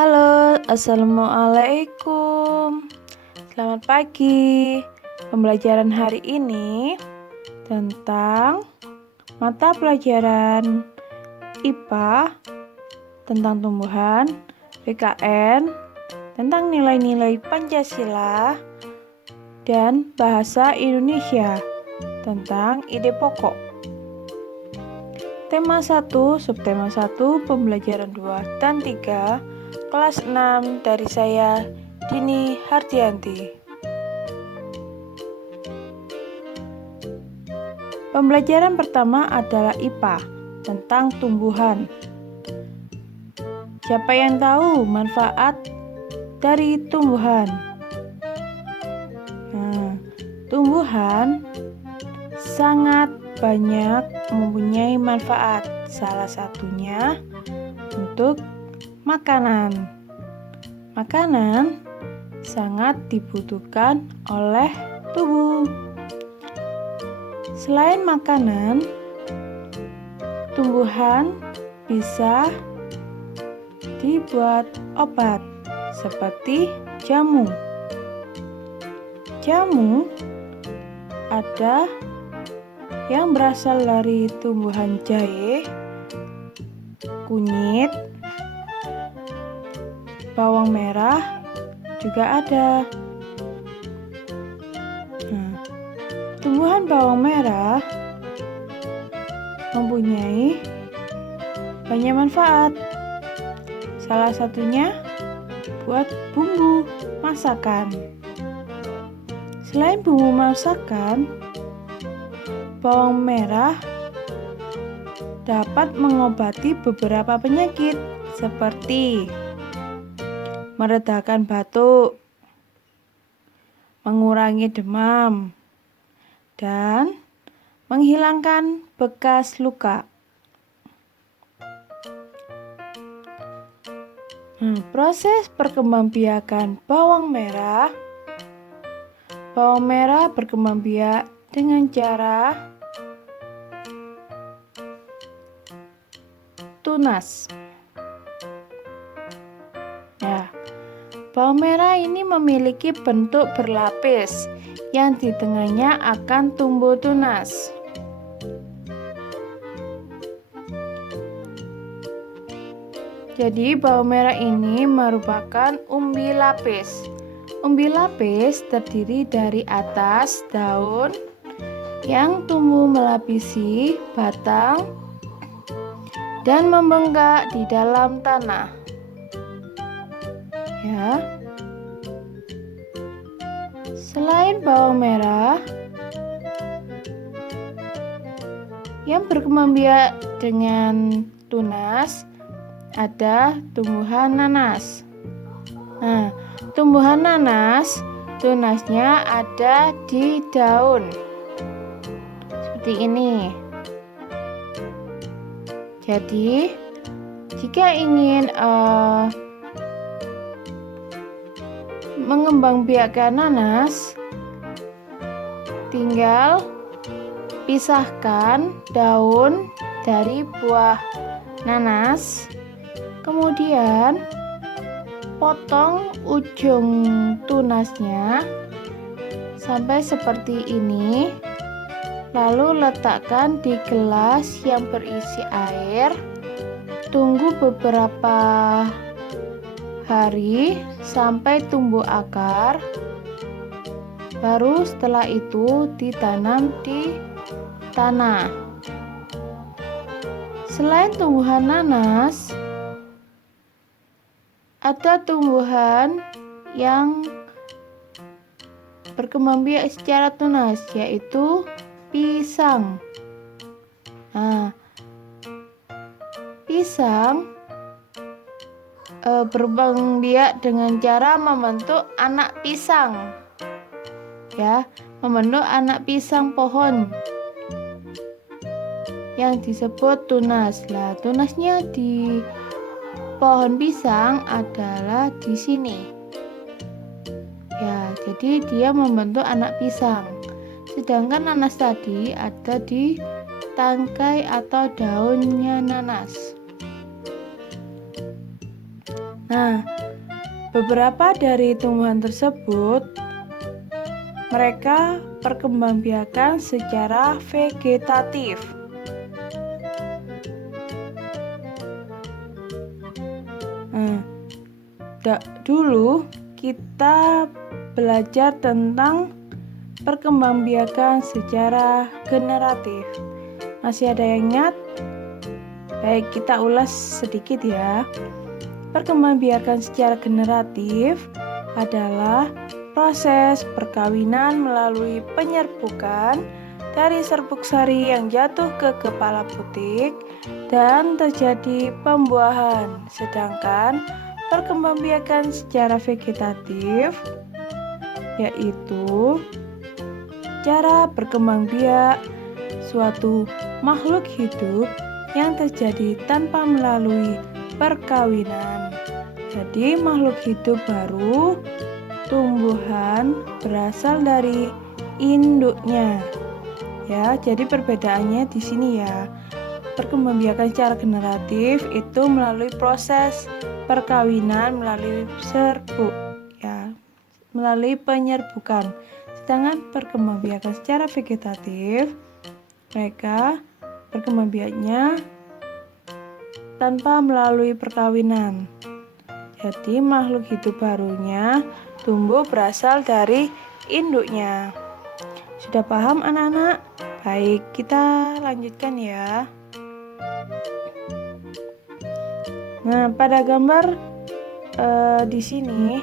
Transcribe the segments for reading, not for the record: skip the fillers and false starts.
Halo, assalamualaikum. Selamat pagi. Pembelajaran hari ini tentang mata pelajaran IPA, tentang tumbuhan, PKN, tentang nilai-nilai Pancasila, dan bahasa Indonesia, tentang ide pokok. Tema 1, subtema 1, pembelajaran 2 dan 3, kelas 6 dari saya, Dini Hardianti. Pembelajaran pertama adalah IPA, tentang tumbuhan. Siapa yang tahu manfaat dari tumbuhan? Tumbuhan sangat banyak mempunyai manfaat. Salah satunya untuk makanan. Makanan sangat dibutuhkan oleh tubuh. Selain makanan, tumbuhan bisa dibuat obat seperti jamu. Jamu ada yang berasal dari tumbuhan jahe, kunyit, bawang merah juga ada. Tumbuhan bawang merah mempunyai banyak manfaat. Salah satunya buat bumbu masakan. Selain bumbu masakan, bawang merah dapat mengobati beberapa penyakit seperti meredakan batuk, mengurangi demam, dan menghilangkan bekas luka. Proses perkembangbiakan bawang merah. Bawang merah berkembang biak dengan cara tunas. Bawang merah ini memiliki bentuk berlapis yang di tengahnya akan tumbuh tunas. Jadi bawang merah ini merupakan umbi lapis. Umbi lapis terdiri dari atas daun yang tumbuh melapisi batang dan membengkak di dalam tanah. Selain bawang merah yang berkembang biak dengan tunas, ada tumbuhan nanas. Tumbuhan nanas, tunasnya ada di daun seperti ini. Jadi, jika ingin mengembangbiakkan nanas, tinggal pisahkan daun dari buah nanas, kemudian potong ujung tunasnya sampai seperti ini, lalu letakkan di gelas yang berisi air. Tunggu beberapa hari sampai tumbuh akar. Baru setelah itu ditanam di tanah. Selain tumbuhan nanas, ada tumbuhan yang berkembang biak secara tunas, yaitu pisang. Pisang berkembang biak dengan cara membentuk anak pisang. Membentuk anak pisang pohon yang disebut tunas. Tunasnya di pohon pisang adalah di sini. Jadi dia membentuk anak pisang. Sedangkan nanas tadi ada di tangkai atau daunnya nanas. Nah, beberapa dari tumbuhan tersebut mereka perkembangbiakan secara vegetatif. Dulu kita belajar tentang perkembangbiakan secara generatif. Masih ada yang ingat? Baik, kita ulas sedikit ya. Perkembangbiakan secara generatif adalah proses perkawinan melalui penyerbukan dari serbuk sari yang jatuh ke kepala butik dan terjadi pembuahan. Sedangkan perkembangbiakan secara vegetatif yaitu cara berkembang biak suatu makhluk hidup yang terjadi tanpa melalui perkawinan. Jadi makhluk hidup baru tumbuhan berasal dari induknya. Ya, jadi perbedaannya di sini ya. Perkembangbiakan secara generatif itu melalui proses perkawinan melalui serbuk, ya, melalui penyerbukan. Sedangkan perkembangbiakan secara vegetatif mereka perkembangbiaknya tanpa melalui perkawinan. Jadi makhluk hidup barunya tumbuh berasal dari induknya. Sudah paham anak-anak? Baik, kita lanjutkan ya. Nah, pada gambar di sini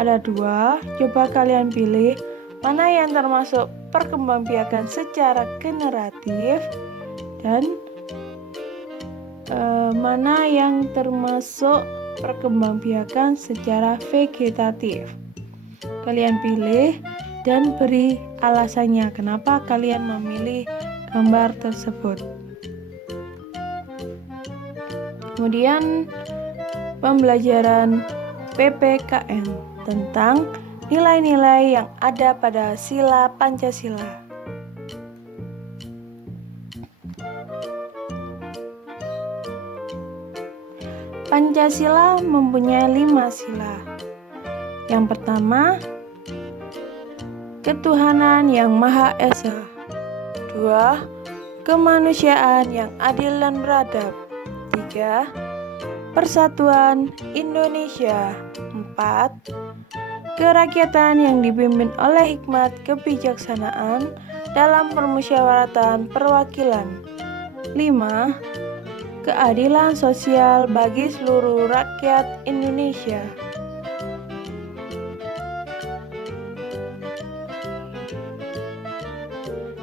ada dua. Coba kalian pilih mana yang termasuk perkembangbiakan secara generatif dan mana yang termasuk perkembangbiakan secara vegetatif. Kalian pilih dan beri alasannya kenapa kalian memilih gambar tersebut. Kemudian pembelajaran PPKN tentang nilai-nilai yang ada pada sila Pancasila. Pancasila mempunyai 5 sila. Yang pertama, ketuhanan yang Maha Esa. 2. Kemanusiaan yang adil dan beradab. 3. Persatuan Indonesia. 4. Kerakyatan yang dipimpin oleh hikmat kebijaksanaan dalam permusyawaratan perwakilan. 5. Keadilan sosial bagi seluruh rakyat Indonesia.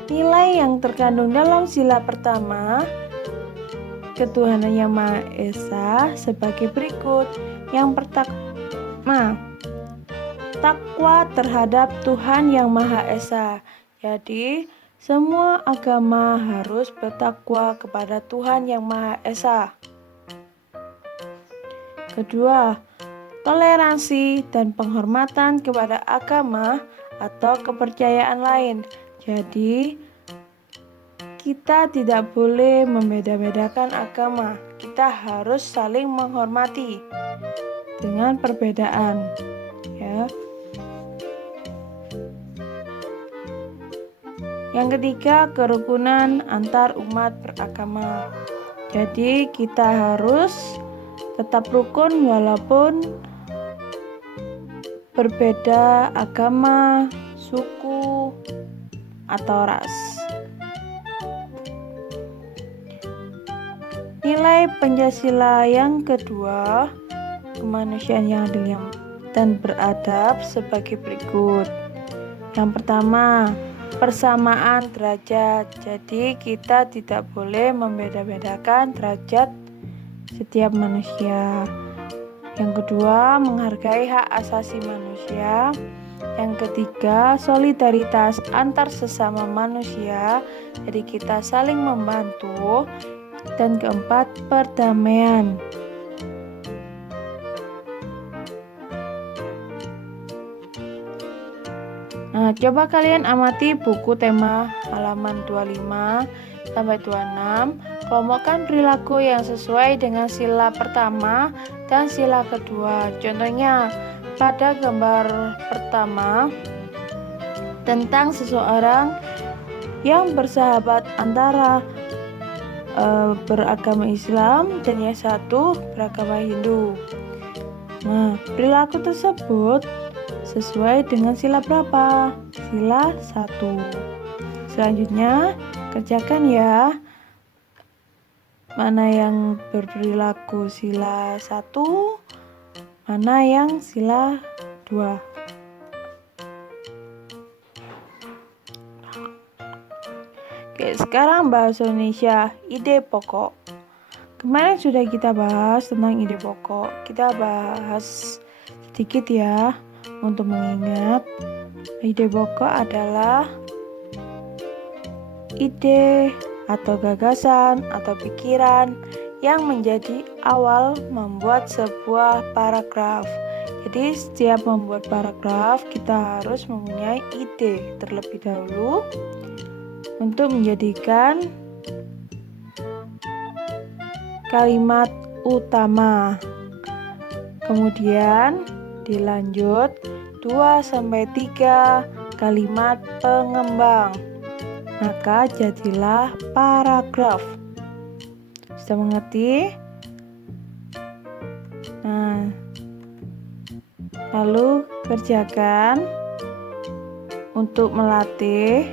Nilai yang terkandung dalam sila pertama, ketuhanan yang Maha Esa sebagai berikut. Yang pertama, takwa terhadap Tuhan yang Maha Esa. Jadi, semua agama harus bertakwa kepada Tuhan yang Maha Esa. Kedua, toleransi dan penghormatan kepada agama atau kepercayaan lain. Jadi, kita tidak boleh membeda-bedakan agama. Kita harus saling menghormati dengan perbedaan, ya. Yang ketiga, kerukunan antar umat beragama. Jadi kita harus tetap rukun walaupun berbeda agama, suku, atau ras. Nilai Pancasila yang kedua, kemanusiaan yang adil dan beradab sebagai berikut. Yang pertama, persamaan derajat. Jadi kita tidak boleh membeda-bedakan derajat setiap manusia. Yang kedua, menghargai hak asasi manusia. Yang ketiga, solidaritas antar sesama manusia. Jadi kita saling membantu. Dan keempat, perdamaian. Nah, coba kalian amati buku tema halaman 25 sampai 26. Kelompokkan perilaku yang sesuai dengan sila pertama dan sila kedua. Contohnya pada gambar pertama tentang seseorang yang bersahabat antara beragama Islam dan yang satu beragama Hindu. Nah, perilaku tersebut sesuai dengan sila berapa? Sila 1. Selanjutnya, kerjakan ya. Mana yang berperilaku sila 1, mana yang sila 2. Oke, sekarang bahasa Indonesia, ide pokok. Kemarin sudah kita bahas tentang ide pokok. Kita bahas sedikit ya untuk mengingat. Ide pokok adalah ide atau gagasan atau pikiran yang menjadi awal membuat sebuah paragraf. Jadi setiap membuat paragraf kita harus mempunyai ide terlebih dahulu untuk menjadikan kalimat utama. Kemudian dilanjut 2-3 kalimat pengembang. Maka jadilah paragraf. Sudah mengerti? Nah, lalu kerjakan untuk melatih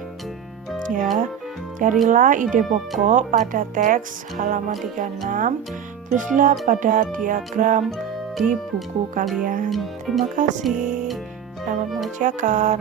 ya. Carilah ide pokok pada teks halaman 36, tulislah pada diagram di buku kalian. Terima kasih. Selamat mengerjakan.